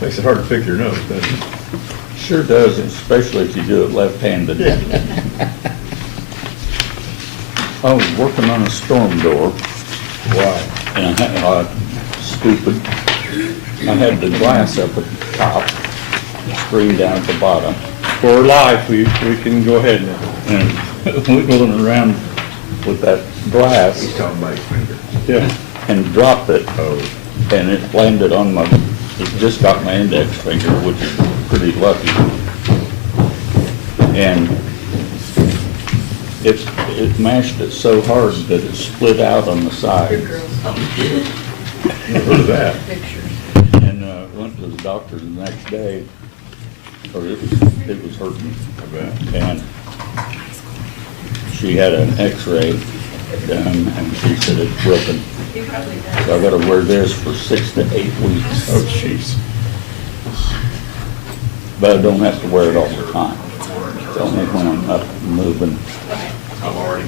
Makes it hard to pick your nose, doesn't it? Sure does, especially if you do it left-handed. I was working on a storm door, Why? and stupid, I had the glass up at the top, screen down at the bottom, For life, we can go ahead now. and wiggling around with that glass Talking about your finger. Yeah. and dropped it, Oh, and it landed on my, it just got my index finger, which is pretty lucky. And it mashed it so hard that it split out on the side. never heard of that. And went to the doctor the next day, or it was hurting. I bet. And she had an x-ray done, and she said it's broken. So I gotta wear this for 6 to 8 weeks, Oh, jeez. but I don't have to wear it all the time. It's only when I'm up and moving.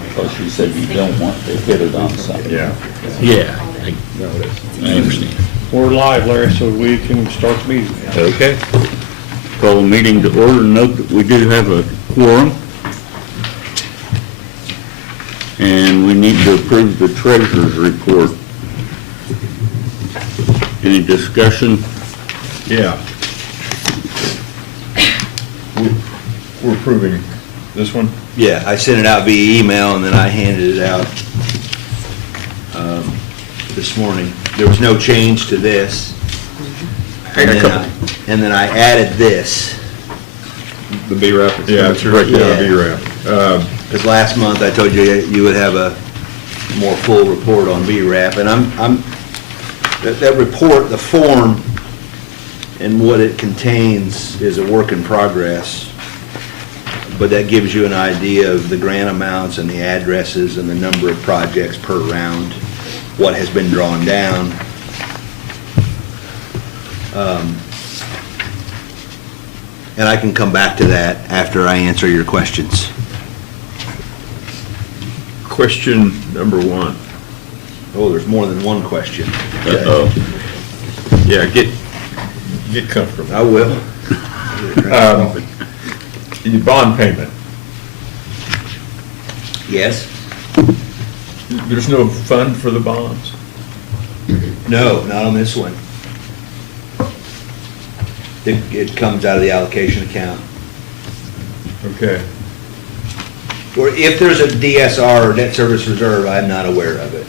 Because she said you don't want to hit it on something. Yeah. Yeah, I understand. We're live, Larry, so we can start the meeting. Okay. Call the meeting to order. Note that we do have a quorum. And we need to approve the treasurer's report. Any discussion? Yeah. We're approving this one? Yeah, I sent it out via email and then I handed it out this morning. There was no change to this. And then I added this, The B-RAP? Yeah, it's right down, Yeah. B-RAP. because last month I told you you would have a more full report on BRAP, and that report, the form, and what it contains is a work in progress, but that gives you an idea of the grant amounts and the addresses and the number of projects per round, what has been drawn down. And I can come back to that after I answer your questions. Question number one. Oh, there's more than one question. Uh-oh. Yeah, get comfortable. I will. The bond payment, Yes? there's no fund for the bonds? No, not on this one. It comes out of the allocation account. Okay. Or if there's a DSR or debt service reserve, I'm not aware of it.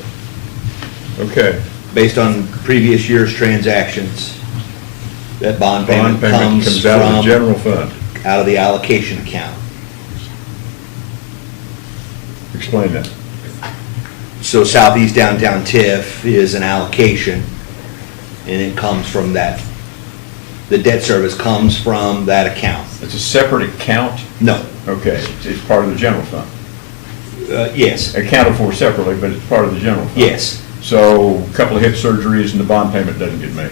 Okay. Based on previous year's transactions, that bond Bond payment payment comes comes out of the from, general fund. out of the allocation account. Explain that. So Southeast Downtown TIF is an allocation, and it comes from that. The debt service comes from that account. It's a separate account? No, Okay, it's part of the general fund. yes, Accounted for separately, but it's part of the general fund. yes. So a couple of hip surgeries and the bond payment doesn't get made.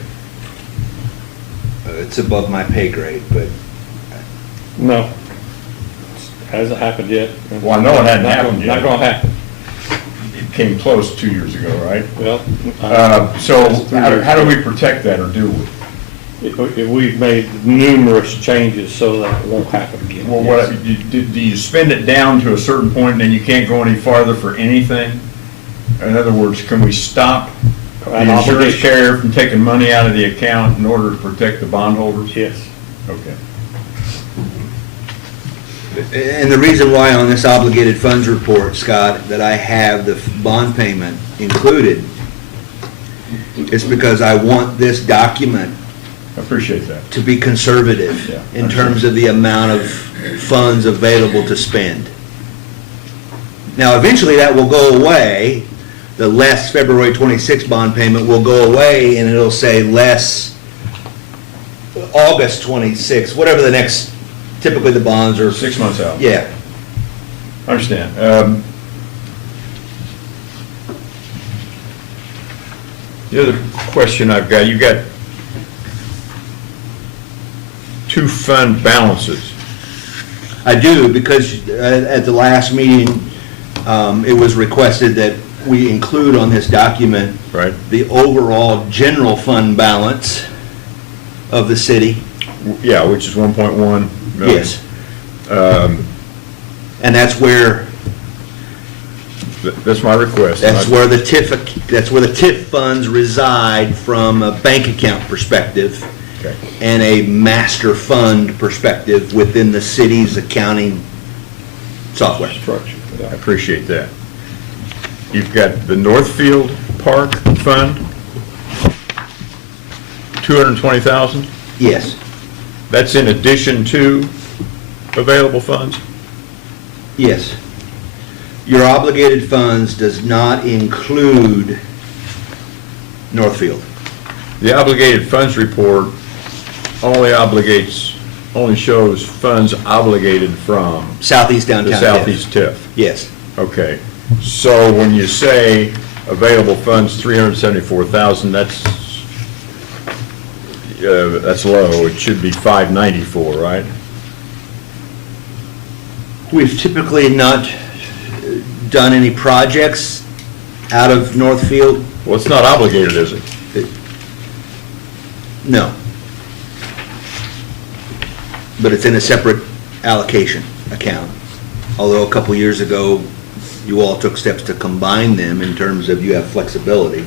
It's above my pay grade, but No. Hasn't happened yet. Well, I know it hadn't Not gonna- happened yet. Not gonna happen. It came close 2 years ago, right? Well. So that's 3 how years do ago. we protect that, or do we? We've made numerous changes so that it won't happen again. Well, Yes. do you spend it down to a certain point and then you can't go any farther for anything? In other words, can we stop the An insurance obligation. carrier from taking money out of the account in order to protect the bondholders? Yes. Okay. And the reason why on this obligated funds report, Scott, that I have the bond payment included is because I want this document I appreciate that. to be conservative Yeah, in terms of the amount of funds available to spend. Now, eventually that will go away. The less February 26 bond payment will go away, and it'll say less August 26, whatever the next, typically the bonds are. 6 months out. Yeah. I understand. The other question I've got, you got 2 fund balances. I do, because at the last meeting, it was requested that we include on this document Right. the overall general fund balance of the city. Yeah, which is 1.1 million. Yes. And that's where, That's my request. that's where the TIF funds reside from a bank account perspective Okay. and a master fund perspective within the city's accounting software. Structure. I appreciate that. You've got the Northfield Park Fund, 220,000. Yes, That's in addition to available funds? yes. Your obligated funds does not include Northfield. The obligated funds report only shows funds obligated from Southeast the downtown. TIF. Southeast TIF. Yes, Okay, so when you say available funds, 374,000, that's low. It should be 594, right? we've typically not done any projects out of Northfield. Well, it's not obligated, is it? No. But it's in a separate allocation account. Although a couple years ago, you all took steps to combine them in terms of you have flexibility.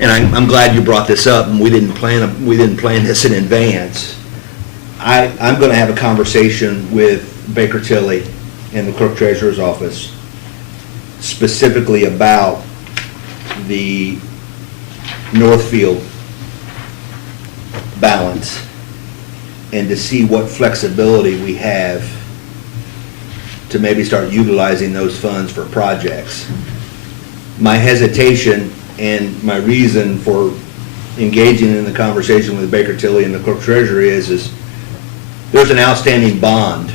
And I'm glad you brought this up, and we didn't plan this in advance. I'm gonna have a conversation with Baker Tilly and the clerk treasurer's office specifically about the Northfield balance and to see what flexibility we have to maybe start utilizing those funds for projects. My hesitation and my reason for engaging in the conversation with Baker Tilly and the clerk treasurer is there's an outstanding bond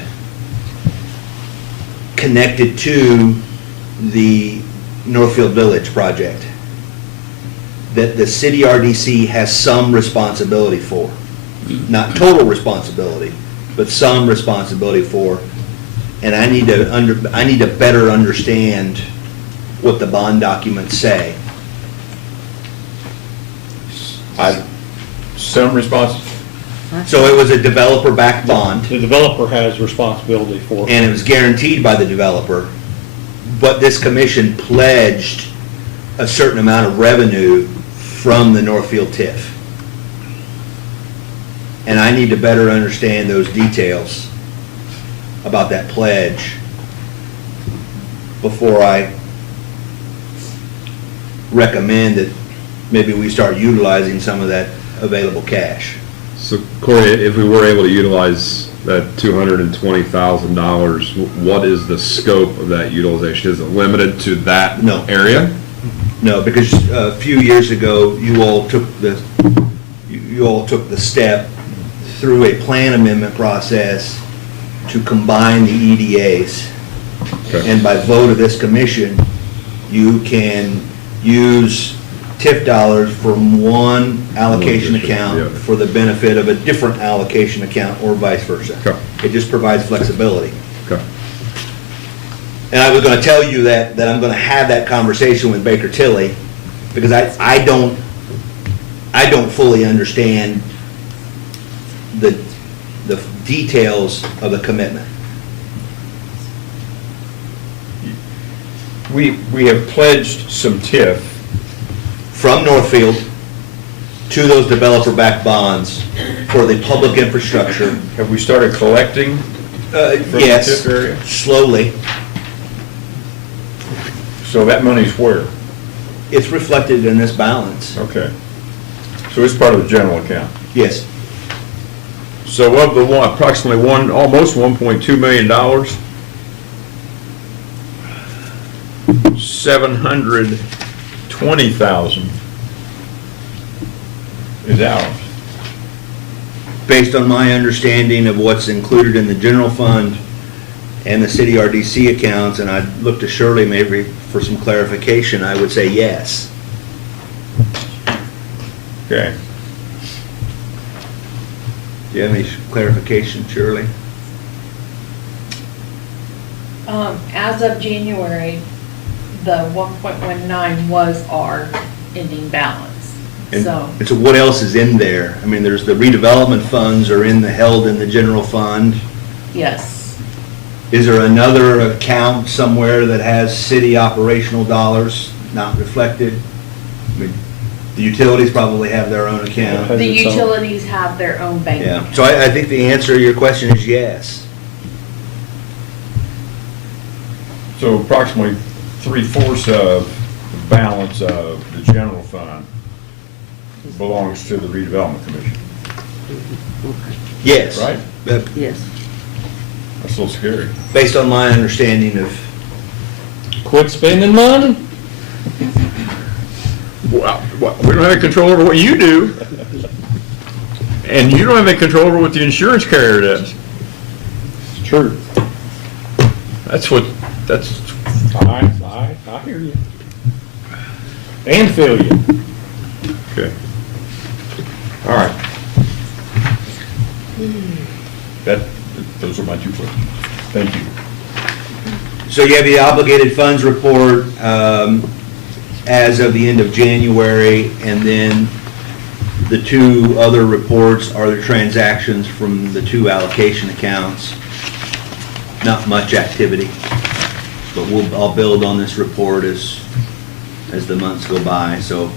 connected to the Northfield Village project that the city RDC has some responsibility for. Not total responsibility, but some responsibility for. And I need to better understand what the bond documents say. Some response, So it was a developer-backed bond, The developer has responsibility for it. and it was guaranteed by the developer, but this commission pledged a certain amount of revenue from the Northfield TIF. And I need to better understand those details about that pledge before I recommend that maybe we start utilizing some of that available cash. So Corey, if we were able to utilize that $220,000, what is the scope of that utilization? Is it limited to that No. area? No, because a few years ago, you all took the step through a plan amendment process to combine the EDAs. Okay. And by vote of this commission, you can use TIF dollars from one allocation One district, account yeah. for the benefit of a different allocation account or vice versa. Okay. It just provides flexibility. Okay. And I was gonna tell you that I'm gonna have that conversation with Baker Tilly, because I don't fully understand the details of the commitment. we have pledged some TIF. From Northfield to those developer-backed bonds for the public infrastructure. Have we started collecting from the Yes, TIF area? slowly. So that money's where? It's reflected in this balance. Okay. So it's part of the general account. Yes, So of the approximately almost $1.2 million, 720,000 is ours. based on my understanding of what's included in the general fund and the city RDC accounts, and I'd look to Shirley maybe for some clarification, I would say yes. Okay. Do you have any clarification, Shirley? As of January, the 1.19 was our ending balance. And So, and so what else is in there? I mean, there's the redevelopment funds are held in the general fund. yes, Is there another account somewhere that has city operational dollars not reflected? I mean, the utilities probably have their own account. Has the its own- utilities have their own bank. Yeah, so I think the answer to your question is yes. So approximately 3/4 of the balance of the general fund belongs to the redevelopment commission, Yes. right? Yes. That's a little scary. Based on my understanding of, Quit spending money. Well, we don't have any control over what you do. And you don't have any control over what the insurance carrier does. It's true. That's I hear you. And feel you. okay. All right. Those are my 2 questions. Thank you. so you have the obligated funds report as of the end of January, and then the 2 other reports are the transactions from the 2 allocation accounts. Not much activity, but I'll build on this report as the months go by. So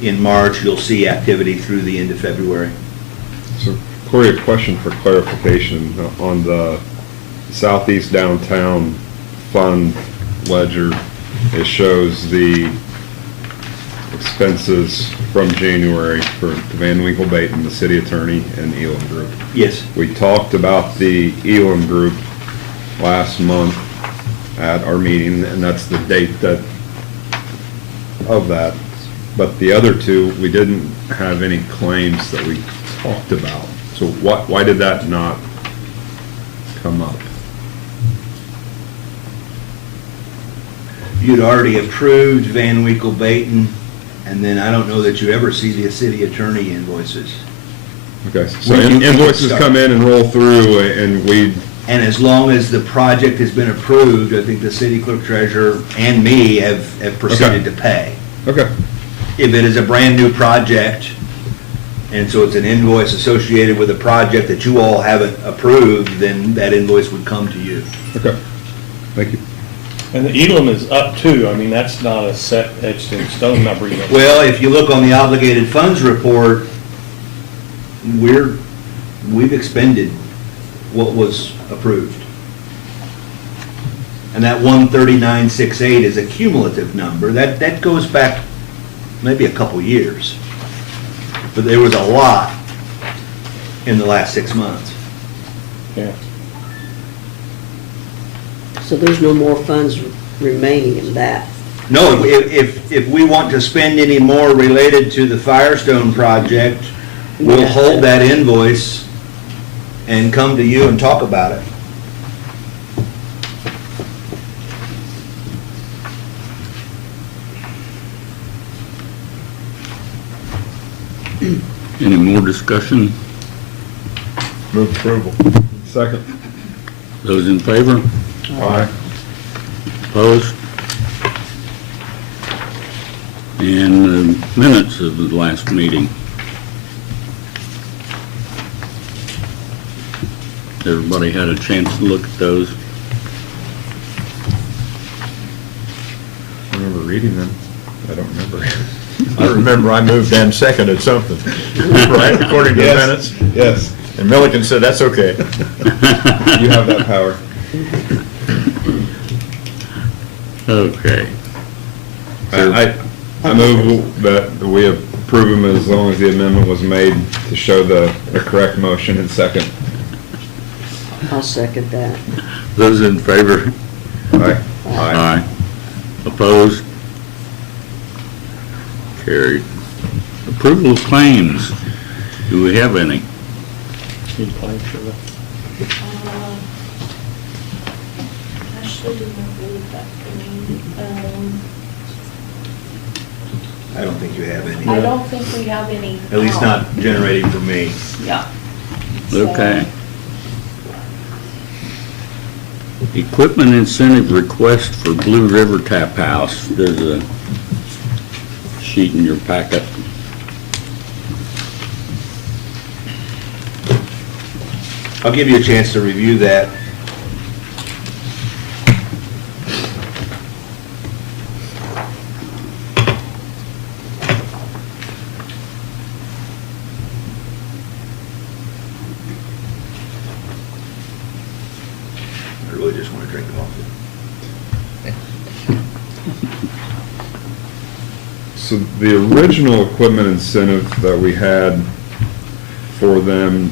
in March, you'll see activity through the end of February. So Corey, a question for clarification on the southeast downtown fund ledger. It shows the expenses from January for Van Winkle Baton, the city attorney, and Elam Group. Yes, We talked about the Elam Group last month at our meeting, and that's the date of that. But the other 2, we didn't have any claims that we talked about. So why did that not come up? you'd already approved Van Winkle Baton, and then I don't know that you ever see the city attorney invoices. Okay, so When you- invoices come in and roll through, and we, And as long as the project has been approved, I think the city clerk treasurer and me have proceeded to pay. okay, If it is a brand-new project, and so it's an invoice associated with a project that you all haven't approved, then that invoice would come to you. okay, thank you. And the Elam is up too. I mean, that's not a set etched in stone number, you know. Well, if you look on the obligated funds report, we've expended what was approved. And that 139,680 is a cumulative number. That goes back maybe a couple years. But there was a lot in the last 6 months. Yeah. So there's no more funds remaining in that. No, if we want to spend any more related to the Firestone project, we'll Yeah. hold that invoice and come to you and talk about it. Any more discussion? Move approval. Second. Those in favor? Aye. Opposed? And the minutes of the last meeting. Everybody had a chance to look at those? I remember reading them. I don't remember. I remember I moved and seconded something, right, according to the minutes? Yes, And Milliken said, that's okay. you have that power. Okay. I move that we approve them as long as the amendment was made to show the correct motion and second. I'll second that. Those in favor? Aye. Aye. Opposed? Carried. Approval of claims. Do we have any? Need to claim for that. Actually, did not believe that for me. I don't think you have any. I don't think we have any. At least not generating for me. Yeah. So- Okay. Equipment incentive request for Blue River Tap House. There's a sheet in your packet. I'll give you a chance to review that. I really just want to drink coffee. So the original equipment incentive that we had for them,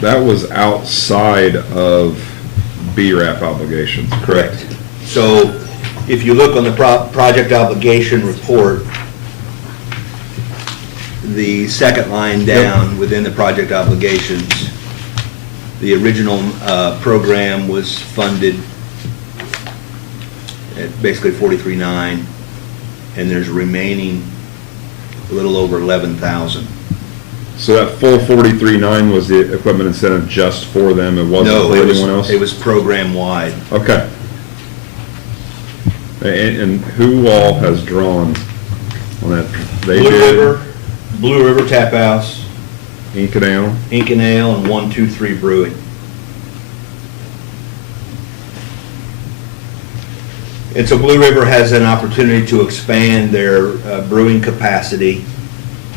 that was outside of BRAP obligations, correct? So if you look on the project obligation report, the second line down within the project obligations, the original program was funded at basically 43.9, and there's remaining a little over 11,000. So that full 43.9 was the equipment incentive just for them, it wasn't No, for it anyone else? was program-wide. Okay. And who all has drawn on that? They did. Blue River Tap House, Ink and Ale. Ink and Ale, and 123 Brewing. And so Blue River has an opportunity to expand their brewing capacity,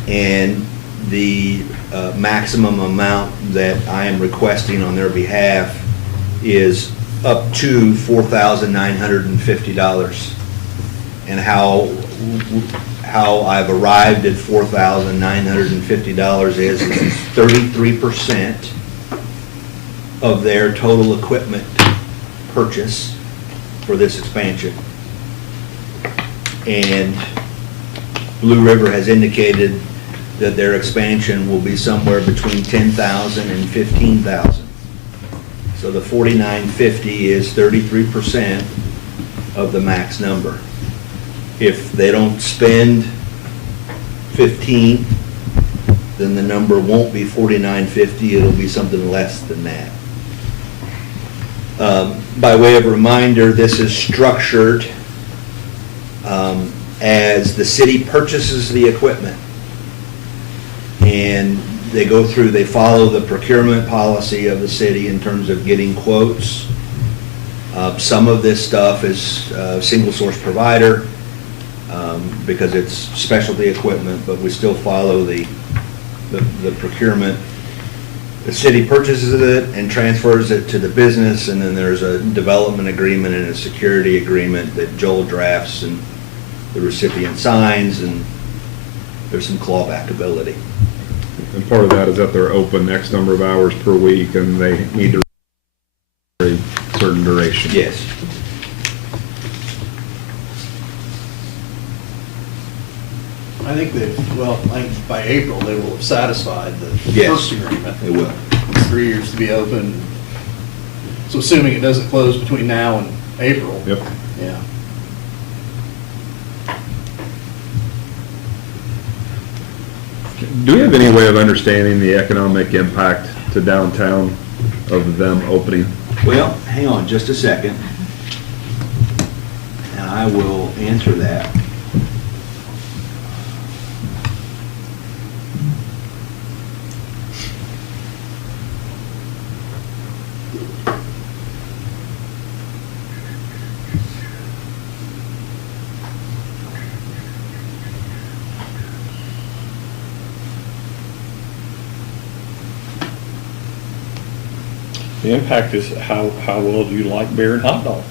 and the maximum amount that I am requesting on their behalf is up to $4,950. And how I've arrived at $4,950 is 33% of their total equipment purchase for this expansion. And Blue River has indicated that their expansion will be somewhere between 10,000 and 15,000. So the 4,950 is 33% of the max number. If they don't spend 15, then the number won't be 4,950, it'll be something less than that. By way of reminder, this is structured as the city purchases the equipment, and they follow the procurement policy of the city in terms of getting quotes. Some of this stuff is single source provider because it's specialty equipment, but we still follow the procurement. The city purchases it and transfers it to the business, and then there's a development agreement and a security agreement that Joel drafts and the recipient signs, and there's some clawback ability. And part of that is that they're open X number of hours per week and they need to for a certain duration. Yes. I think I think by April, they will have satisfied the Yes, first agreement. they will. It's 3 years to be open. So assuming it doesn't close between now and April. Yep. Yeah. Do we have any way of understanding the economic impact to downtown of them opening? Well, hang on just a second, and I will answer that. The impact is how well do you like beer and hot dogs?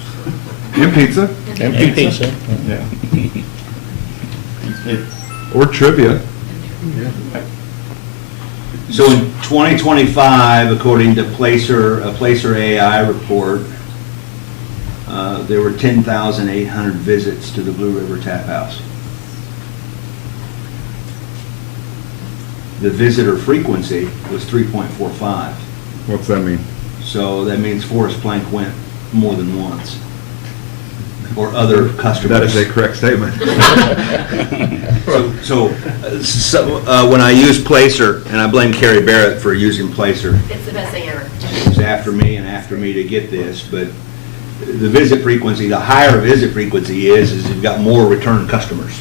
And pizza. And pizza. Yeah. Or trivia. So in 2025, according to Placer AI report, there were 10,800 visits to the Blue River Tap House. The visitor frequency was 3.45. What's that mean? So that means Forest Plank went more than once. Or other customers. That is a correct statement. So when I use Placer, and I blame Carrie Barrett for using Placer, It's the best thing ever. it was after me to get this, but the visit frequency, the higher visit frequency is you've got more return customers.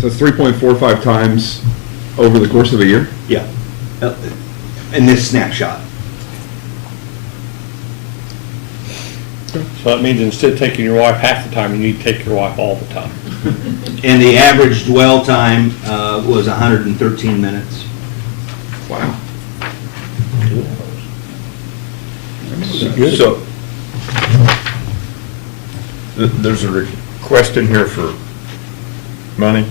So it's 3.45 times Over the course of a year? Yeah. In this snapshot. So that means instead of taking your wife half the time, you need to take your wife all the time. And the average dwell time was 113 minutes. Wow. So, there's a request in here for money?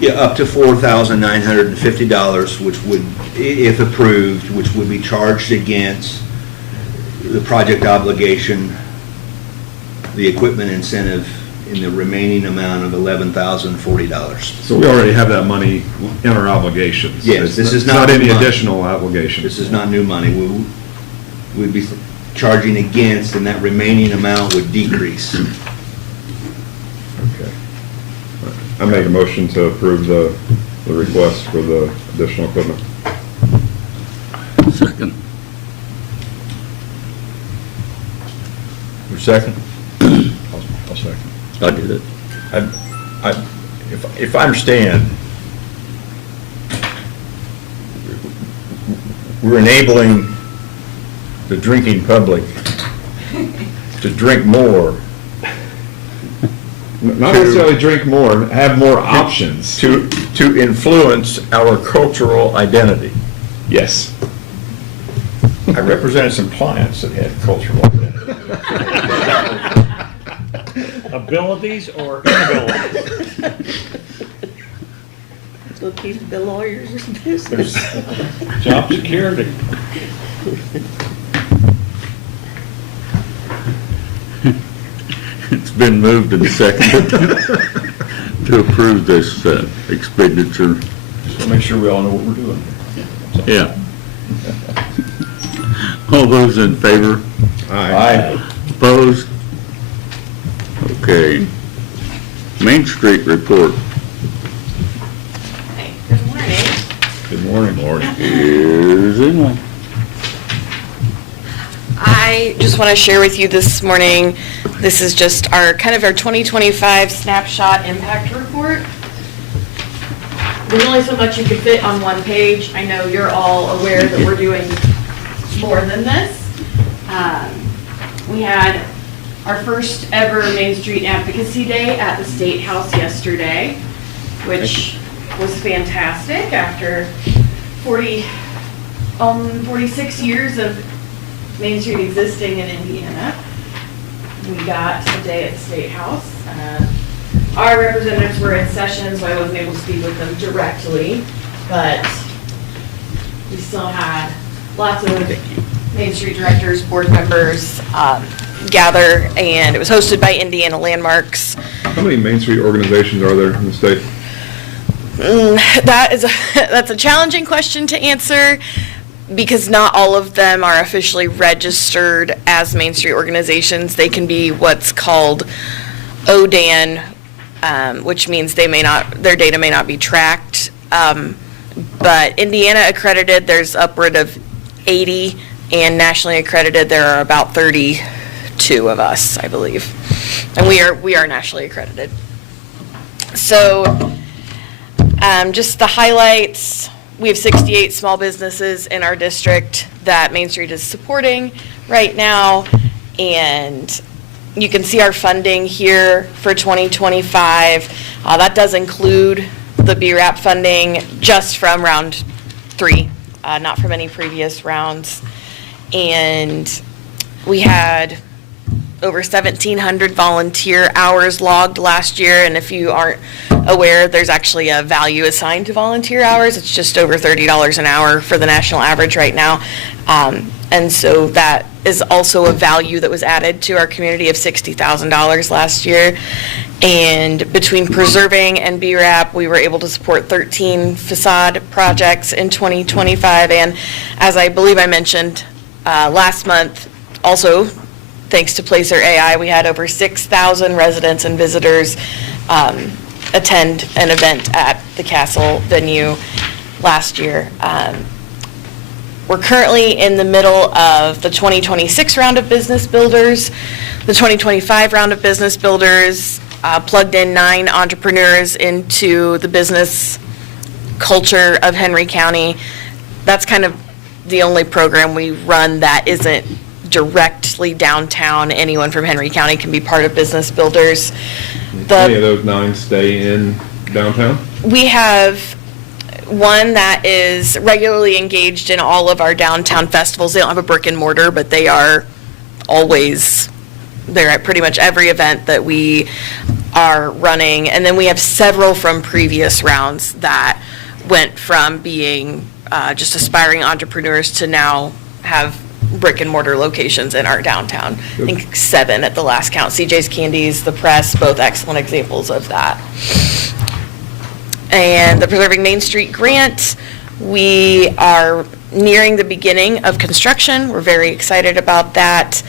Yeah, up to $4,950, which would, if approved, which would be charged against the project obligation, the equipment incentive, in the remaining amount of $11,040. So we already have that money in our obligations? Yes, this is It's not not any new money. additional obligations? This is not new money. We'd be charging against, and that remaining amount would decrease. Okay. I make a motion to approve the request for the additional equipment. Second. Your second? I'll second. I did it. If I understand, we're enabling the drinking public to drink more, Not necessarily drink more, have more options. to influence our cultural identity. Yes. I represented some clients that had cultural identity. Abilities or inabilities? So keep the lawyers in business. Job security. It's been moved and seconded to approve this expenditure. Just to make sure we all know what we're doing. Yeah. All those in favor? Aye. Opposed? Okay. Main Street report. Hey, good morning. Good morning, Lord. Here's Emily. I just want to share with you this morning, this is just our, kind of our 2025 snapshot impact report. There's only so much you could fit on one page. I know you're all aware that we're doing more than this. We had our first ever Main Street Advocacy Day at the State House yesterday, which was fantastic after 46 years of Main Street existing in Indiana. We got a day at the State House. Our representatives were in session, so I wasn't able to speak with them directly, but we still had lots of Main Street directors, board members gather, and it was hosted by Indiana Landmarks. How many Main Street organizations are there in the state? That's a challenging question to answer, because not all of them are officially registered as Main Street organizations. They can be what's called ODAN, which means their data may not be tracked. But Indiana accredited, there's upward of 80, and nationally accredited, there are about 32 of us, I believe. And we are nationally accredited. So, just the highlights. We have 68 small businesses in our district that Main Street is supporting right now, and you can see our funding here for 2025. That does include the BRAP funding just from round 3, not from any previous rounds. And we had over 1,700 volunteer hours logged last year, and if you aren't aware, there's actually a value assigned to volunteer hours. It's just over $30 an hour for the national average right now. And so that is also a value that was added to our community of $60,000 last year. And between preserving and BRAP, we were able to support 13 facade projects in 2025. And as I believe I mentioned last month, also thanks to Placer AI, we had over 6,000 residents and visitors attend an event at the Castle venue last year. We're currently in the middle of the 2026 round of Business Builders. The 2025 round of Business Builders plugged in 9 entrepreneurs into the business culture of Henry County. That's kind of the only program we run that isn't directly downtown. Anyone from Henry County can be part of Business Builders. Any of those 9 stay in downtown? We have one that is regularly engaged in all of our downtown festivals. They don't have a brick and mortar, but they are always, they're at pretty much every event that we are running. And then we have several from previous rounds that went from being just aspiring entrepreneurs to now have brick and mortar locations in our downtown. I think 7 at the last count. CJ's Candies, The Press, both excellent examples of that. And the Preserving Main Street grant, we are nearing the beginning of construction. We're very excited about that.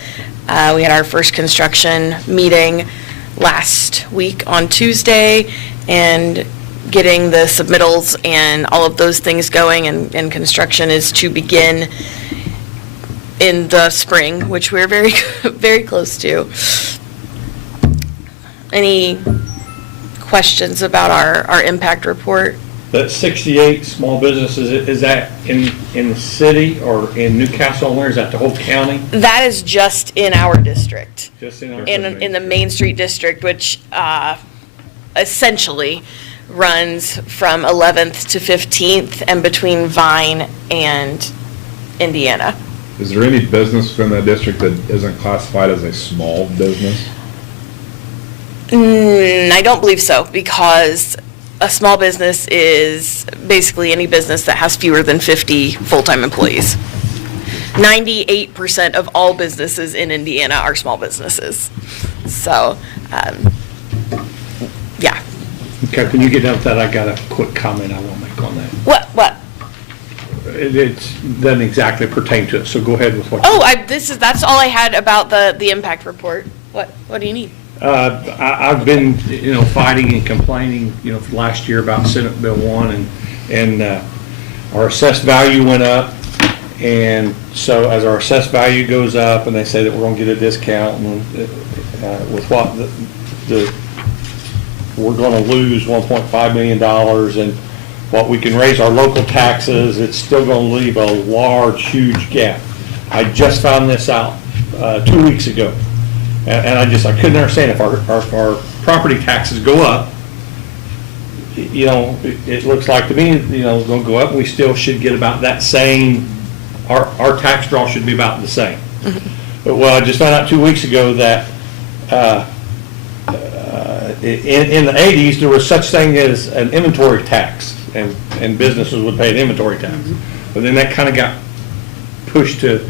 We had our first construction meeting last week on Tuesday, and getting the submittals and all of those things going, and construction is to begin in the spring, which we're very, very close to. Any questions about our impact report? That 68 small businesses, is that in the city or in Newcastle, or is that the whole county? That is just in our district, Just in our. in the Main Street district, which essentially runs from 11th to 15th and between Vine and Indiana. Is there any business within that district that isn't classified as a small business? I don't believe so, because a small business is basically any business that has fewer than 50 full-time employees. 98% of all businesses in Indiana are small businesses. So, yeah. Okay, when you get done with that, I got a quick comment I want to make on that. What? It doesn't exactly pertain to it, so go ahead with what. Oh, that's all I had about the impact report. What do you need? I've been, fighting and complaining, for last year about Senate Bill 1, and our assessed value went up. And so as our assessed value goes up, and they say that we're gonna get a discount, and with what we're gonna lose $1.5 million, and what we can raise our local taxes, it's still gonna leave a large, huge gap. I just found this out 2 weeks ago. And I couldn't understand if our property taxes go up, it looks like to me, it's gonna go up, and we still should get about that same, our tax draw should be about the same. But, well, I just found out 2 weeks ago that, in the 80s, there was such thing as an inventory tax, and businesses would pay an inventory tax. But then that kind of got pushed to,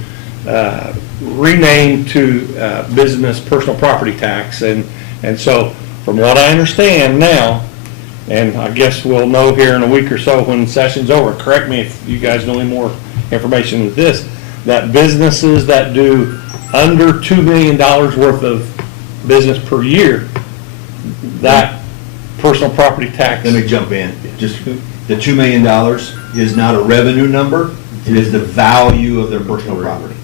renamed to business personal property tax, and so from what I understand now, and I guess we'll know here in a week or so when session's over, correct me if you guys know any more information with this, that businesses that do under $2 million worth of business per year, that personal property tax. Let me jump in. Just, the $2 million is not a revenue number, it is the value of their personal property.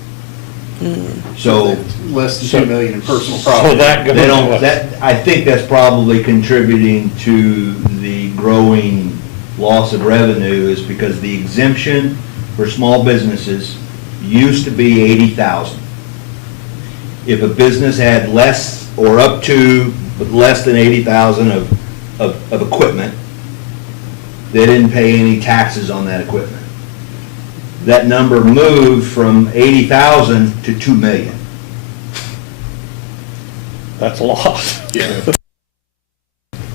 So, Less than 2 million in personal So property. that goes they to don't, us. that, I think that's probably contributing to the growing loss of revenue, is because the exemption for small businesses used to be 80,000. If a business had less or up to, but less than 80,000 of equipment, they didn't pay any taxes on that equipment. That number moved from 80,000 to 2 million. That's a loss. Yeah.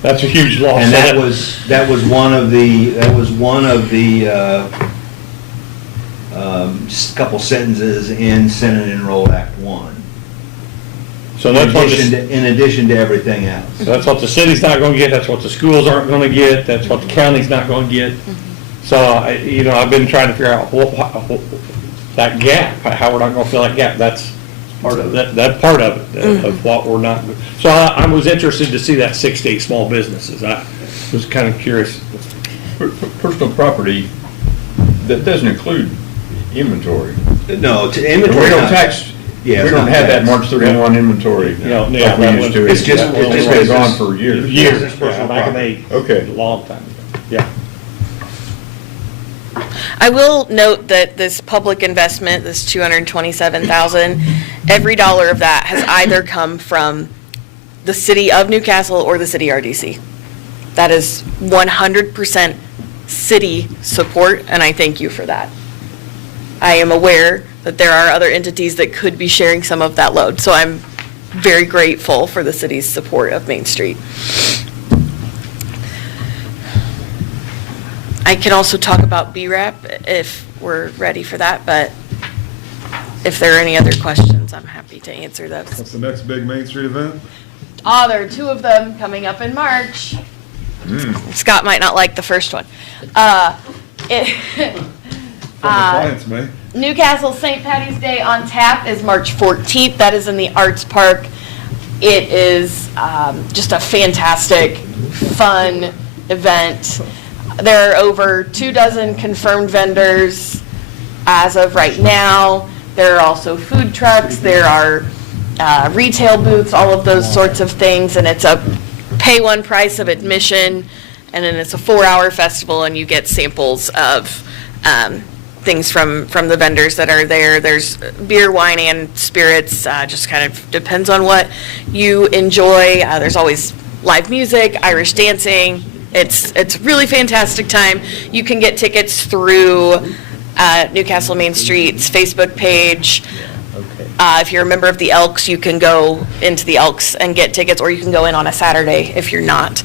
That's a huge loss. And that was one of the couple sentences in Senate Enrolled Act 1. So that's what In addition to everything else. that's what the city's not gonna get, that's what the schools aren't gonna get, that's what the county's not gonna get. So, I've been trying to figure out that gap, how we're not gonna fill that gap, that's part of it. That part of it, of what we're not, so I was interested to see that 6 to 8 small businesses, I was kind of curious. Personal property, that doesn't include inventory. No, to We inventory. don't tax, we Yeah, it's don't not have that taxed. March 31 inventory Yeah, like we used to. it's just- It's been gone for years. Years, Business personal back in the property. 80s. Okay. A long time ago, yeah. I will note that this public investment, this $227,000, every dollar of that has either come from the city of Newcastle or the city RDC. That is 100% city support, and I thank you for that. I am aware that there are other entities that could be sharing some of that load, so I'm very grateful for the city's support of Main Street. I can also talk about BRAP if we're ready for that, but if there are any other questions, I'm happy to answer those. What's the next big Main Street event? There are two of them coming up in March. Scott might not like the first one. From clients, man. Newcastle St. Patty's Day on Tap is March 14th. That is in the Arts Park. It is just a fantastic, fun event. There are over 24 confirmed vendors as of right now. There are also food trucks. There are retail booths, all of those sorts of things, and it's a pay one price of admission, and then it's a 4-hour festival, and you get samples of things from the vendors that are there. There's beer, wine, and spirits, just kind of depends on what you enjoy. There's always live music, Irish dancing. It's really fantastic time. You can get tickets through Newcastle Main Street's Facebook page. If you're a member of the Elks, you can go into the Elks and get tickets, or you can go in on a Saturday if you're not,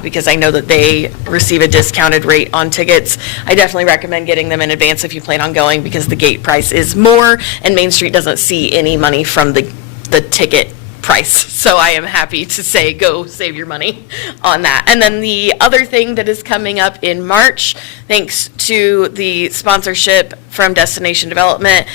because I know that they receive a discounted rate on tickets. I definitely recommend getting them in advance if you plan on going, because the gate price is more, and Main Street doesn't see any money from the ticket price. So I am happy to say go save your money on that. And then the other thing that is coming up in March, thanks to the sponsorship from Destination Development,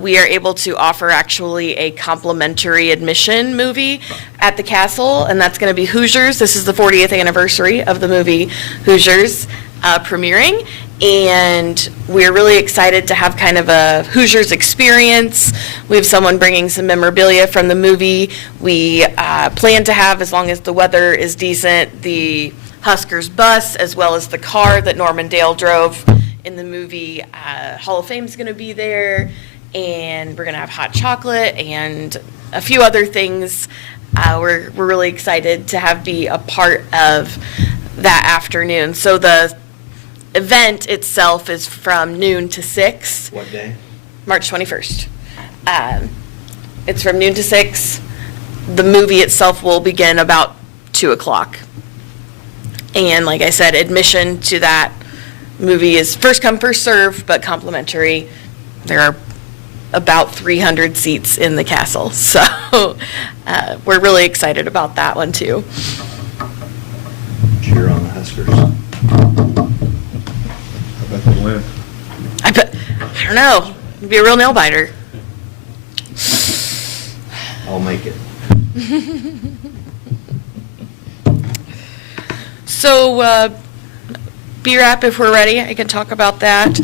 we are able to offer actually a complimentary admission movie at the castle, and that's going to be Hoosiers. This is the 40th anniversary of the movie Hoosiers premiering, and we're really excited to have kind of a Hoosiers experience. We have someone bringing some memorabilia from the movie. We plan to have, as long as the weather is decent, the Huskers bus, as well as the car that Norman Dale drove in the movie. Hall of Fame is going to be there, and we're going to have hot chocolate and a few other things. We're really excited to have be a part of that afternoon. So the event itself is from noon to 6. What day? March 21st. It's from noon to 6. The movie itself will begin about 2 o'clock. And like I said, admission to that movie is first come, first served, but complimentary. There are about 300 seats in the castle. So we're really excited about that one too. Cheer on the Huskers. I bet they win. I don't know. It'd be a real nail biter. I'll make it. So, BRAP, if we're ready, I can talk about that.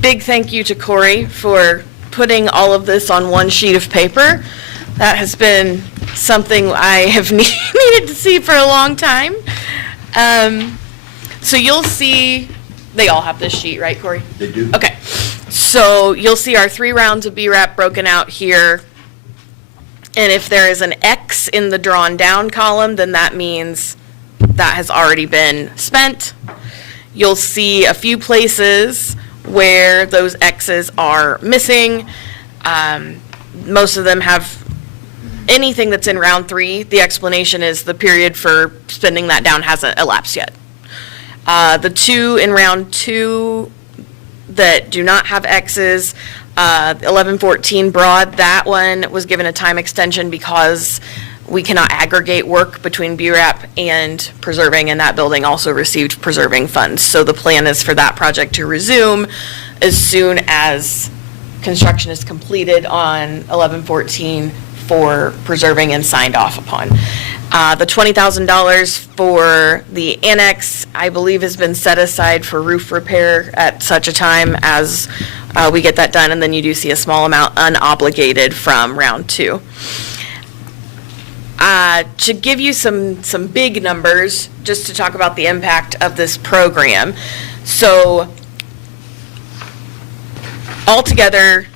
Big thank you to Corey for putting all of this on one sheet of paper. That has been something I have needed to see for a long time. So you'll see, they all have this sheet, right, Corey? They do. Okay. So you'll see our 3 rounds of BRAP broken out here. And if there is an X in the drawn down column, then that means that has already been spent. You'll see a few places where those X's are missing. Most of them have anything that's in round 3. The explanation is the period for spending that down hasn't elapsed yet. The 2 in round 2 that do not have X's, 1114 Broad, that one was given a time extension because we cannot aggregate work between BRAP and preserving, and that building also received preserving funds. So the plan is for that project to resume as soon as construction is completed on 1114 for preserving and signed off upon. The $20,000 for the annex, I believe, has been set aside for roof repair at such a time as we get that done, and then you do see a small amount unobligated from round 2. To give you some big numbers, just to talk about the impact of this program. So altogether,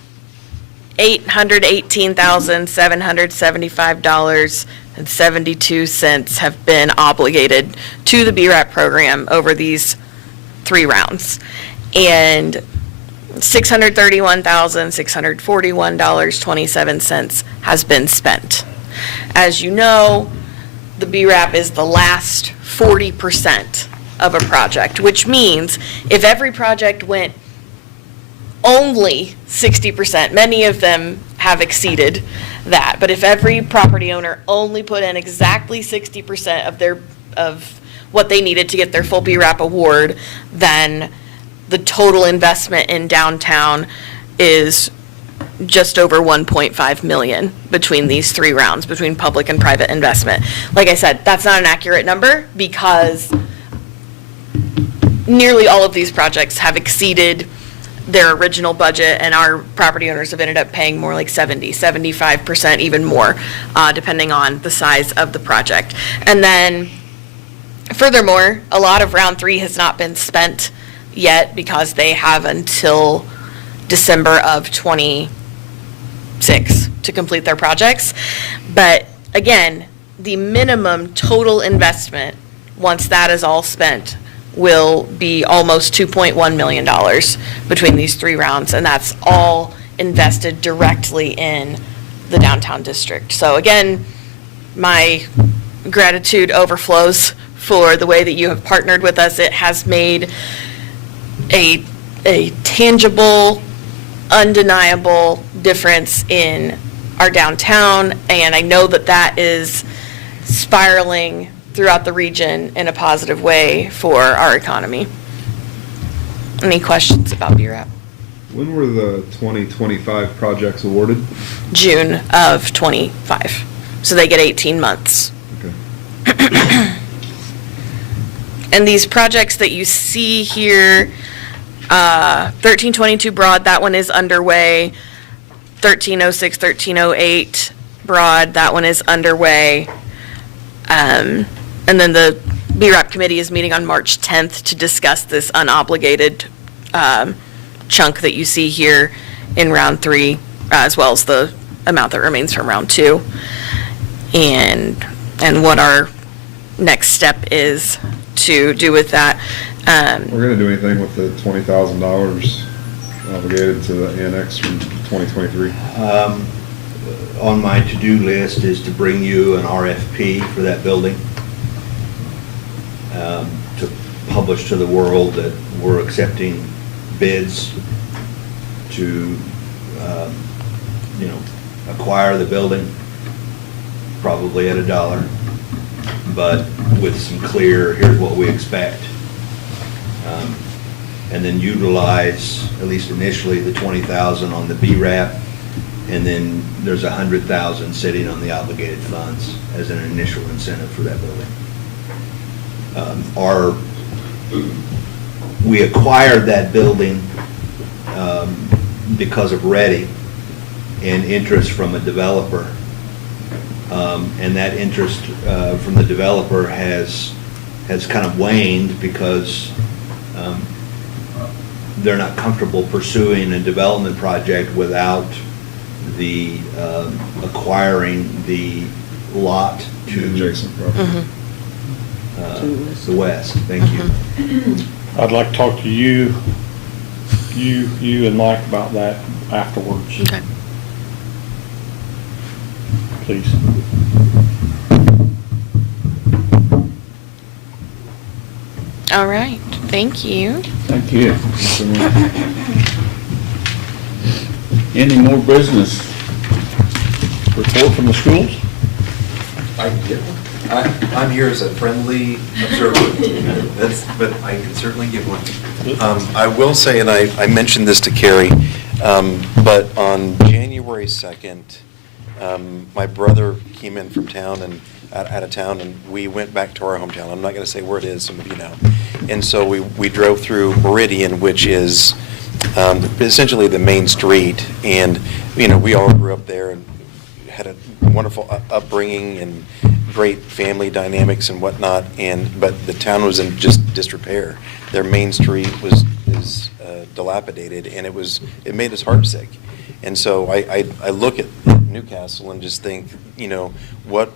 $818,775.72 have been obligated to the BRAP program over these 3 rounds. And $631,641.27 has been spent. As you know, the BRAP is the last 40% of a project, which means if every project went only 60%, many of them have exceeded that, but if every property owner only put in exactly 60% of what they needed to get their full BRAP award, then the total investment in downtown is just over 1.5 million between these 3 rounds, between public and private investment. Like I said, that's not an accurate number because nearly all of these projects have exceeded their original budget, and our property owners have ended up paying more like 75%, even more, depending on the size of the project. And then furthermore, a lot of round 3 has not been spent yet because they have until December of 26 to complete their projects. But again, the minimum total investment, once that is all spent, will be almost $2.1 million between these 3 rounds, and that's all invested directly in the downtown district. So again, my gratitude overflows for the way that you have partnered with us. It has made a tangible, undeniable difference in our downtown, and I know that that is spiraling throughout the region in a positive way for our economy. Any questions about BRAP? When were the 2025 projects awarded? June of 25. So they get 18 months. Okay. And these projects that you see here, 1322 Broad, that one is underway. 1306, 1308 Broad, that one is underway. And then the BRAP committee is meeting on March 10th to discuss this unobligated chunk that you see here in round 3, as well as the amount that remains from round 2. And what our next step is to do with that. We're gonna do anything with the $20,000 obligated to the annex from 2023? On my to-do list is to bring you an RFP for that building, to publish to the world that we're accepting bids to, acquire the building, probably at $1, but with some clear, here's what we expect. And then utilize, at least initially, the 20,000 on the BRAP, and then there's 100,000 sitting on the obligated funds as an initial incentive for that building. We acquired that building because of Ready and interest from a developer. And that interest from the developer has kind of waned because they're not comfortable pursuing a development project without the acquiring the lot to Adjacent property. the west. Thank you. I'd like to talk to you and Mike about that afterwards, Okay. please. All right, thank you. Thank you. Any more business? Report from the schools? I can get one. I'm here as a friendly observer, but I can certainly give one. I will say, and I mentioned this to Carrie, but on January 2nd, my brother came in from town and out of town, and we went back to our hometown. I'm not going to say where it is, some of you know. And so we drove through Meridian, which is essentially the main street, and we all grew up there and had a wonderful upbringing and great family dynamics and whatnot, but the town was in just disrepair. their main street is dilapidated, and it made us heartsick. And so I look at Newcastle and just think, what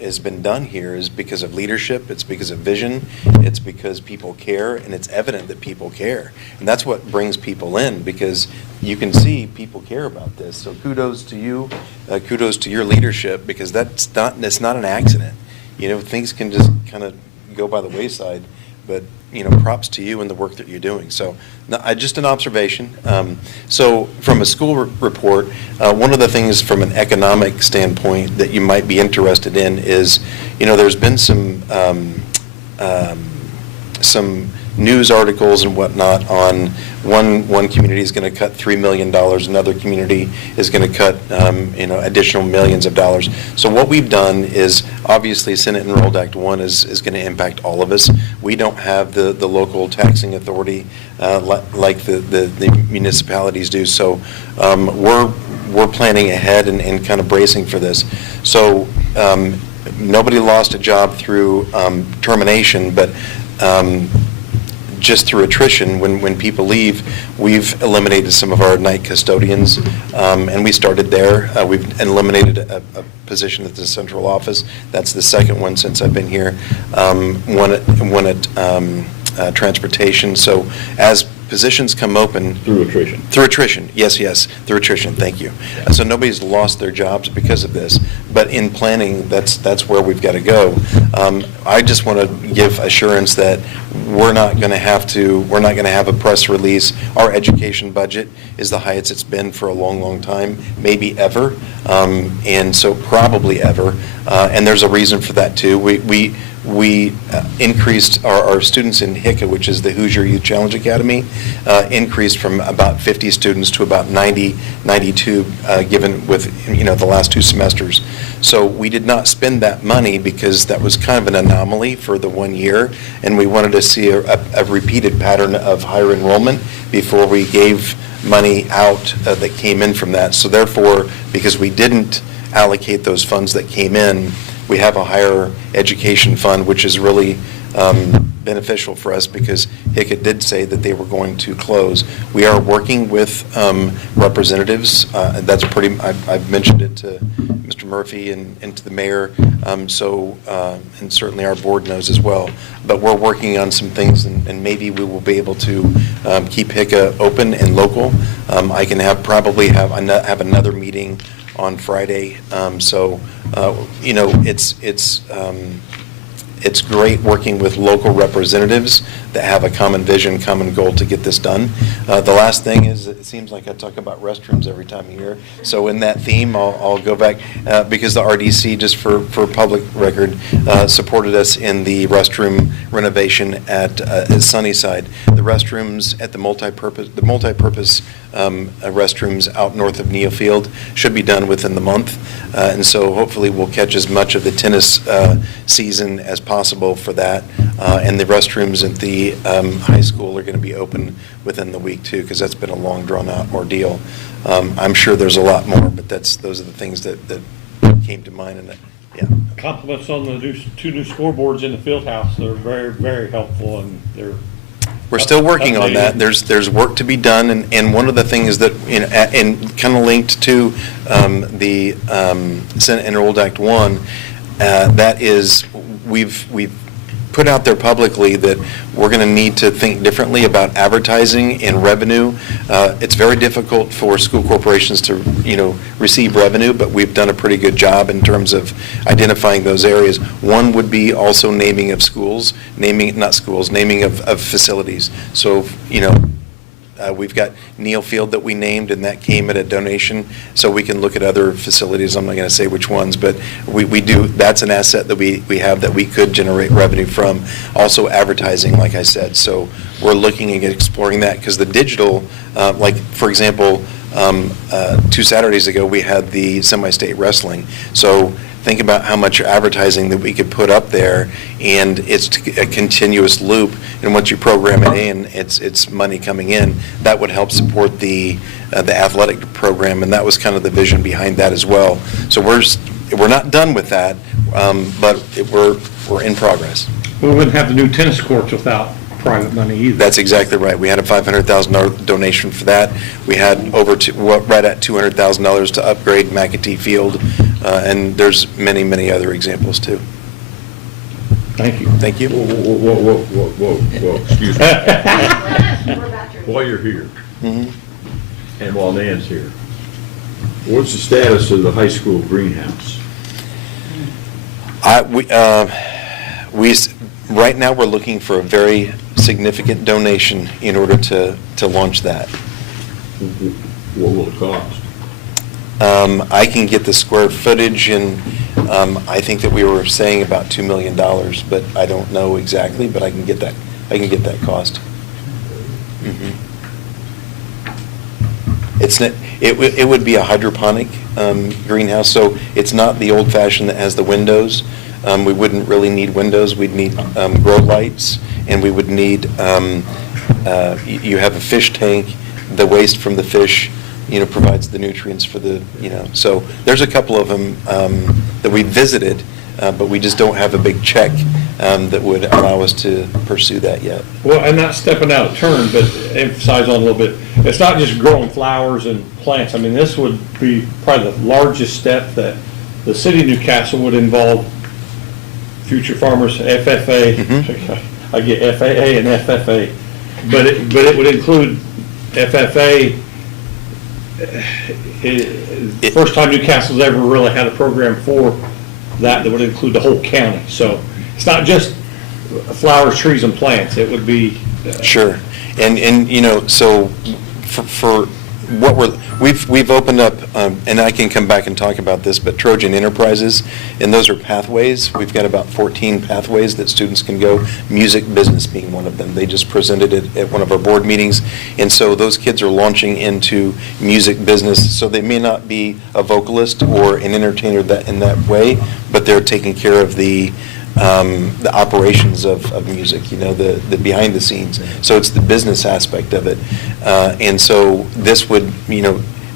has been done here is because of leadership, it's because of vision, it's because people care, and it's evident that people care. And that's what brings people in, because you can see people care about this. So kudos to you, kudos to your leadership, because that's not an accident. Things can just kind of go by the wayside, but props to you and the work that you're doing. So, just an observation. So, from a school report, one of the things from an economic standpoint that you might be interested in is, there's been some news articles and whatnot on one community is going to cut $3 million, another community is going to cut additional millions of dollars. So what we've done is, obviously Senate Enrolled Act 1 is going to impact all of us. We don't have the local taxing authority like the municipalities do. So we're planning ahead and kind of bracing for this. So nobody lost a job through termination, but just through attrition, when people leave, we've eliminated some of our night custodians, and we started there. We've eliminated a position at the central office. That's the second one since I've been here. One at transportation. So as positions come open. Through attrition. Through attrition, yes, through attrition, thank you. So nobody's lost their jobs because of this, but in planning, that's where we've got to go. I just want to give assurance that we're not going to have a press release. Our education budget is the highest it's been for a long, long time, maybe ever, and so probably ever, and there's a reason for that too. We increased our students in HICA, which is the Hoosier Youth Challenge Academy, increased from about 50 students to about 92, given with the last 2 semesters. So we did not spend that money because that was kind of an anomaly for the 1 year, and we wanted to see a repeated pattern of higher enrollment before we gave money out that came in from that. So therefore, because we didn't allocate those funds that came in, we have a higher education fund, which is really beneficial for us because HICA did say that they were going to close. We are working with representatives. That's I've mentioned it to Mr. Murphy and to the mayor, and certainly our board knows as well. But we're working on some things, and maybe we will be able to keep HICA open and local. I can probably have another meeting on Friday. It's great working with local representatives that have a common vision, common goal to get this done. The last thing is, it seems like I talk about restrooms every time of year. So in that theme, I'll go back, because the RDC, just for public record, supported us in the restroom renovation at Sunnyside. The restrooms at the multi-purpose restrooms out north of Neofield should be done within the month. And so hopefully we'll catch as much of the tennis season as possible for that. And the restrooms at the high school are going to be open within the week too, because that's been a long drawn out ordeal. I'm sure there's a lot more, but those are the things that came to mind. And yeah. Compliments on the 2 new scoreboards in the field house. They're very, very helpful, and We're still working on that. There's work to be done, and one of the things that, and kind of linked to the Senate Enrolled Act 1, that is, we've put out there publicly that we're going to need to think differently about advertising and revenue. It's very difficult for school corporations to, receive revenue, but we've done a pretty good job in terms of identifying those areas. One would be also naming of schools, naming of facilities. So, we've got Neofield that we named, and that came at a donation, so we can look at other facilities. I'm not going to say which ones, but we do. That's an asset that we have that we could generate revenue from. Also advertising, like I said. So we're looking at exploring that, because the digital, like for example, 2 Saturdays ago we had the semi-state wrestling. So think about how much advertising that we could put up there, and it's a continuous loop, and once you program it in, it's money coming in. That would help support the athletic program, and that was kind of the vision behind that as well. So we're not done with that, but we're in progress. we wouldn't have the new tennis courts without private money either. That's exactly right. We had a $500,000 donation for that. We had right at $200,000 to upgrade McAtee Field, and there's many, many other examples too. Thank you. Thank you. Whoa, excuse me. While you're here, Mhm. and while Nan's here, what's the status of the high school greenhouse? Right now, we're looking for a very significant donation in order to launch that. What will it cost? I can get the square footage, and I think that we were saying about $2 million, but I don't know exactly, but I can get that cost. Mhm. It would be a hydroponic greenhouse, so it's not the old-fashioned that has the windows. We wouldn't really need windows. We'd need grow lights, and we would need, you have a fish tank, the waste from the fish, provides the nutrients for the, so there's a couple of them that we visited, but we just don't have a big check that would allow us to pursue that yet. Well, and not stepping out of turn, but emphasize on a little bit, it's not just growing flowers and plants. I mean, this would be probably the largest step that the city of Newcastle would involve future farmers, FFA, I get FAA and FFA, but it would include FFA. First time Newcastle's ever really had a program for that would include the whole county. So it's not just flowers, trees, and plants. It would be Sure, and so for what we've opened up, and I can come back and talk about this, but Trojan Enterprises, and those are pathways. We've got about 14 pathways that students can go, music business being one of them. They just presented it at one of our board meetings, and so those kids are launching into music business, so they may not be a vocalist or an entertainer in that way, but they're taking care of the operations of music, the behind the scenes. So it's the business aspect of it. And so this would,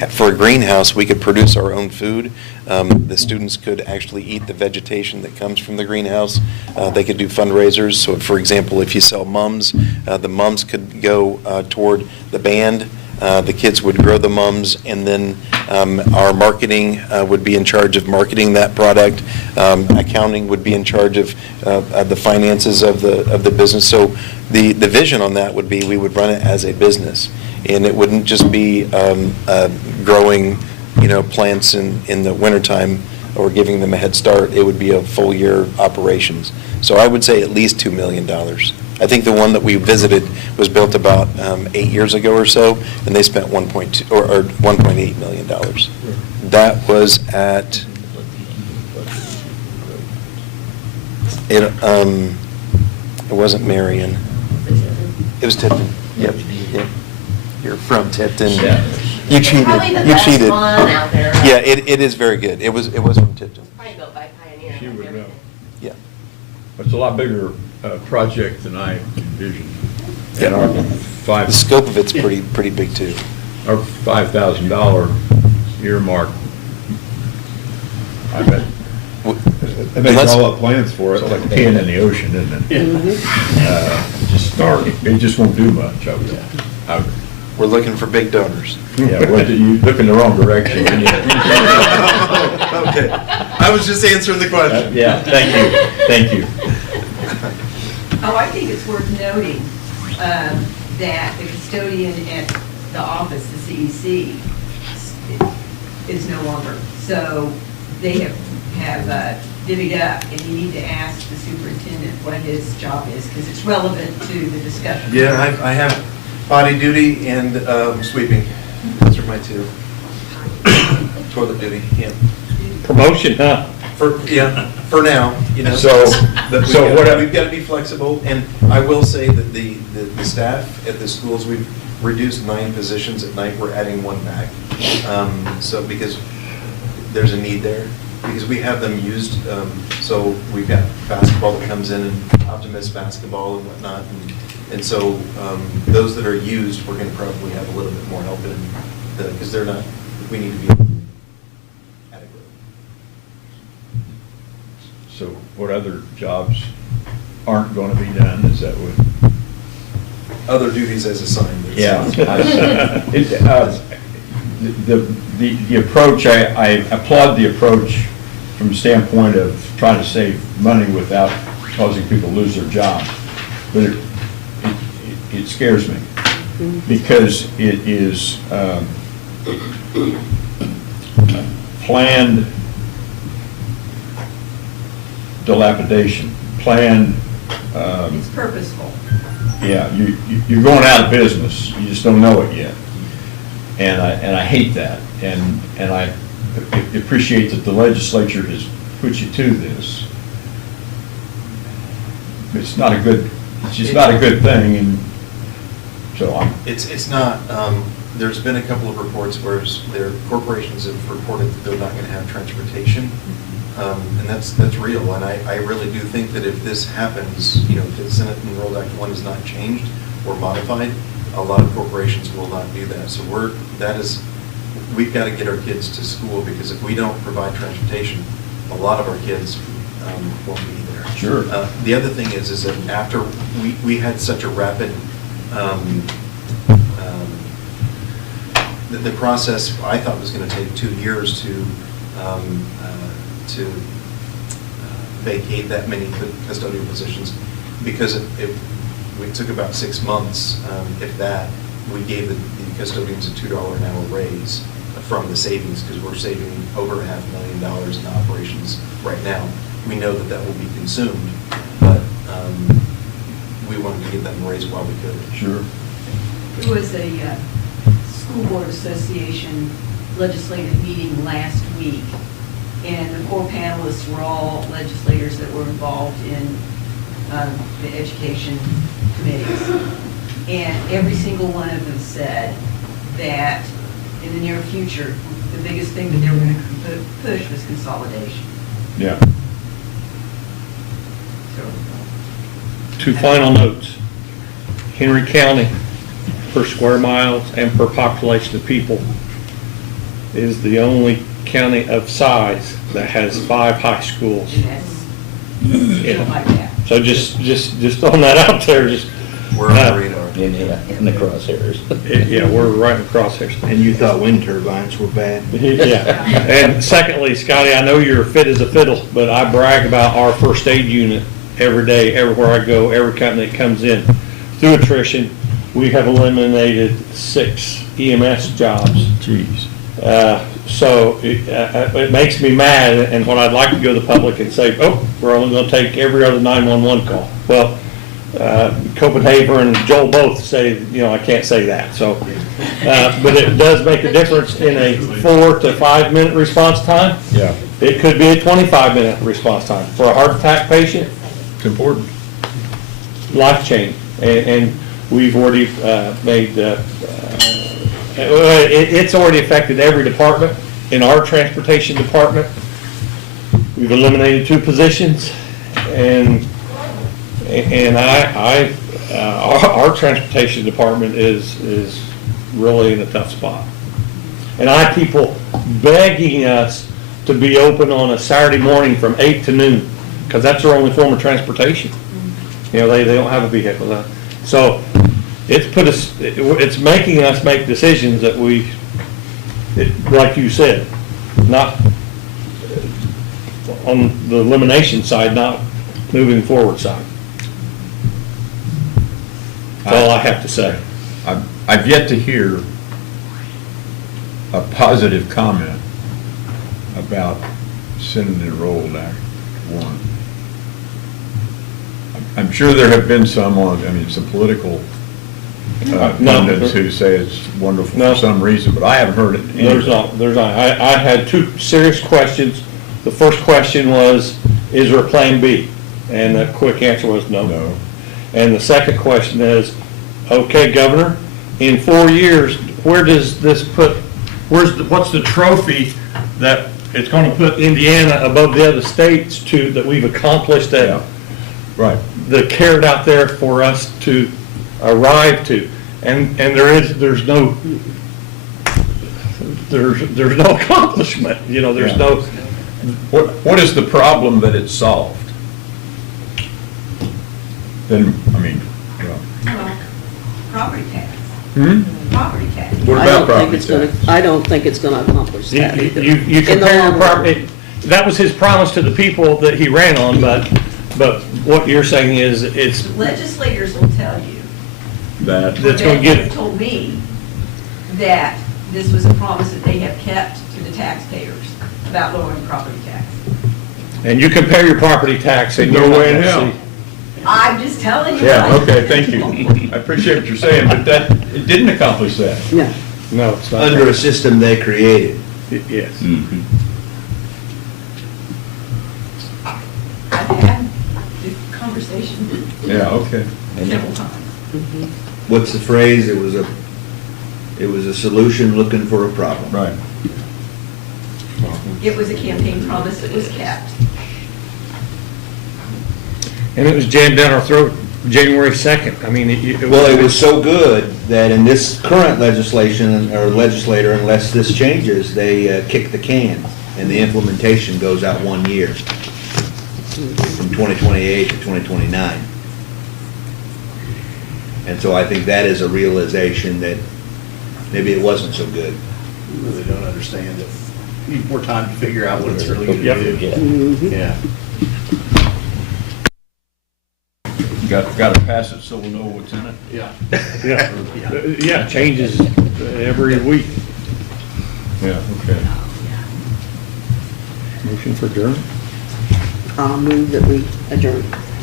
for a greenhouse, we could produce our own food. The students could actually eat the vegetation that comes from the greenhouse. They could do fundraisers. So for example, if you sell mums, the mums could go toward the band. The kids would grow the mums, and then our marketing would be in charge of marketing that product. Accounting would be in charge of the finances of the business. So the vision on that would be we would run it as a business, and it wouldn't just be growing, plants in the wintertime or giving them a head start. It would be a full year operations. So I would say at least $2 million. I think the one that we visited was built about 8 years ago or so, and they spent $1.2 or $1.8 million. That was at it wasn't Marion. It was Tipton. Yep. You're from Tipton. You cheated. Probably the You best cheated. one out there. Yeah, it is very good. It was from Tipton. Probably built by Pioneer. She would know. Yeah. It's a lot bigger project than I envisioned. Yeah. And our The scope of it's pretty big too. our $5,000 earmark, I bet. They Let's- draw up plans for it, it's like peeing in the ocean, isn't it? Just start, it just won't do much, I would. We're looking for big donors. Yeah, well, you look in the wrong direction. Okay. I was just answering the question. Yeah, thank you. Oh, I think it's worth noting that the custodian at the office, the CEC, is no longer. So they have divvied up, and you need to ask the superintendent what his job is, because it's relevant to the discussion. Yeah, I have body duty and sweeping. Those are my two. Toilet duty, yeah. promotion, huh? For now, So- But so what I- we've got to be flexible, and I will say that the staff at the schools, we've reduced 9 positions at night, we're adding 1 back. So, because there's a need there, because we have them used, so we've got basketball that comes in, and Optimist basketball and whatnot, and so those that are used, we're going to probably have a little bit more help in, because they're not, we need to be adequate. So what other jobs aren't going to be done, is that what? other duties as assigned. Yeah. The approach, I applaud the approach from the standpoint of trying to save money without causing people to lose their jobs. But it scares me because it is planned dilapidation, planned, It's purposeful. yeah, you're going out of business, you just don't know it yet. And I hate that, and I appreciate that the legislature has put you to this. It's not a good, it's just not a good thing, and so I'm, It's not, there's been a couple of reports where their corporations have reported that they're not going to have transportation. And that's real, and I really do think that if this happens, you know, if the Senate Enrolled Act 1 is not changed or modified, a lot of corporations will not do that. So we've got to get our kids to school, because if we don't provide transportation, a lot of our kids won't be there. Sure. The other thing is that after we had such a rapid, the process I thought was going to take 2 years to vacate that many custodial positions, because we took about 6 months, if that. We gave the custodians a $2 an hour raise from the savings, because we're saving over $500,000 in operations right now. We know that will be consumed, but we wanted to give them a raise while we could. sure. There was a School Board Association legislative meeting last week, and the 4 panelists were all legislators that were involved in the education committees. And every single one of them said that in the near future, the biggest thing that they were going to push was consolidation. Yeah. Two final notes. Henry County, per square miles and per population of people, is the only county of size that has 5 high schools. And that's, Yeah. don't like that. So just throwing that out there, just. We're on the radar. In the crosshairs. Yeah, we're right in the crosshairs. And you thought wind turbines were bad? Yeah. And secondly, Scotty, I know you're fit as a fiddle, but I brag about our first aid unit every day, everywhere I go, every company that comes in. Through attrition, we have eliminated 6 EMS jobs. Jeez. So it makes me mad, and when I'd like to go to the public and say, oh, we're only going to take every other 911 call. Well, Copenhagen and Joel both say, you know, I can't say that, so. But it does make a difference in a 4 to 5 minute response time. Yeah, It could be a 25-minute response time. For a heart attack patient, it's important. life change. And we've already made, it's already affected every department. In our transportation department, we've eliminated 2 positions, and our transportation department is really in a tough spot. And I have people begging us to be open on a Saturday morning from 8 to noon, because that's their only form of transportation. You know, they don't have a vehicle. So it's making us make decisions that like you said, not on the elimination side, not moving forward side. That's all I have to say. I've yet to hear a positive comment about Senate Enrolled Act 1. I'm sure there have been some some political pundits who say it's wonderful No. for some reason, but I haven't heard it. There's not. I had 2 serious questions. The first question was, is there a plan B? And the quick answer was no. No. And the second question is, okay, Governor, in 4 years, where does this put, what's the trophy that it's going to put Indiana above the other states that we've accomplished Yeah, that, right. the carrot out there for us to arrive to? And there's no accomplishment, you know, there's Yeah. no, What is the problem that it's solved? Then, well, Well, property tax. Hmm? Property tax. What I about don't think property it's gonna, tax? I don't think it's gonna accomplish You, that either. you In the compare your long run. property, that was his promise to the people that he ran on, but what you're saying is it's, Legislators will tell you, That, that's gonna they get, have told me that this was a promise that they have kept to the taxpayers about lowering property tax. and you compare your property tax and No you're not way in gonna hell. see. I'm just telling you. yeah, what- okay, thank you. I appreciate what you're saying, but that, it didn't accomplish that. No. No, it's not. Under a system they created. Yes. I've had this conversation Yeah, okay. several times. What's the phrase? It was a solution looking for a problem. Right. It was a campaign promise that was kept. And it was jammed down our throat January 2nd. I mean, Well, it was so good that in this current legislation, or legislator, unless this changes, they kick the can, and the implementation goes out 1 year, from 2028 to 2029. And so I think that is a realization that maybe it wasn't so good. Really don't understand it. Need more time to figure out what it's really gonna Yep. do. Yeah. Got to pass it so we'll know what's in it. Yeah. Yeah, changes every week. Yeah, okay. Motion for adjournment? I'll move that we adjourn.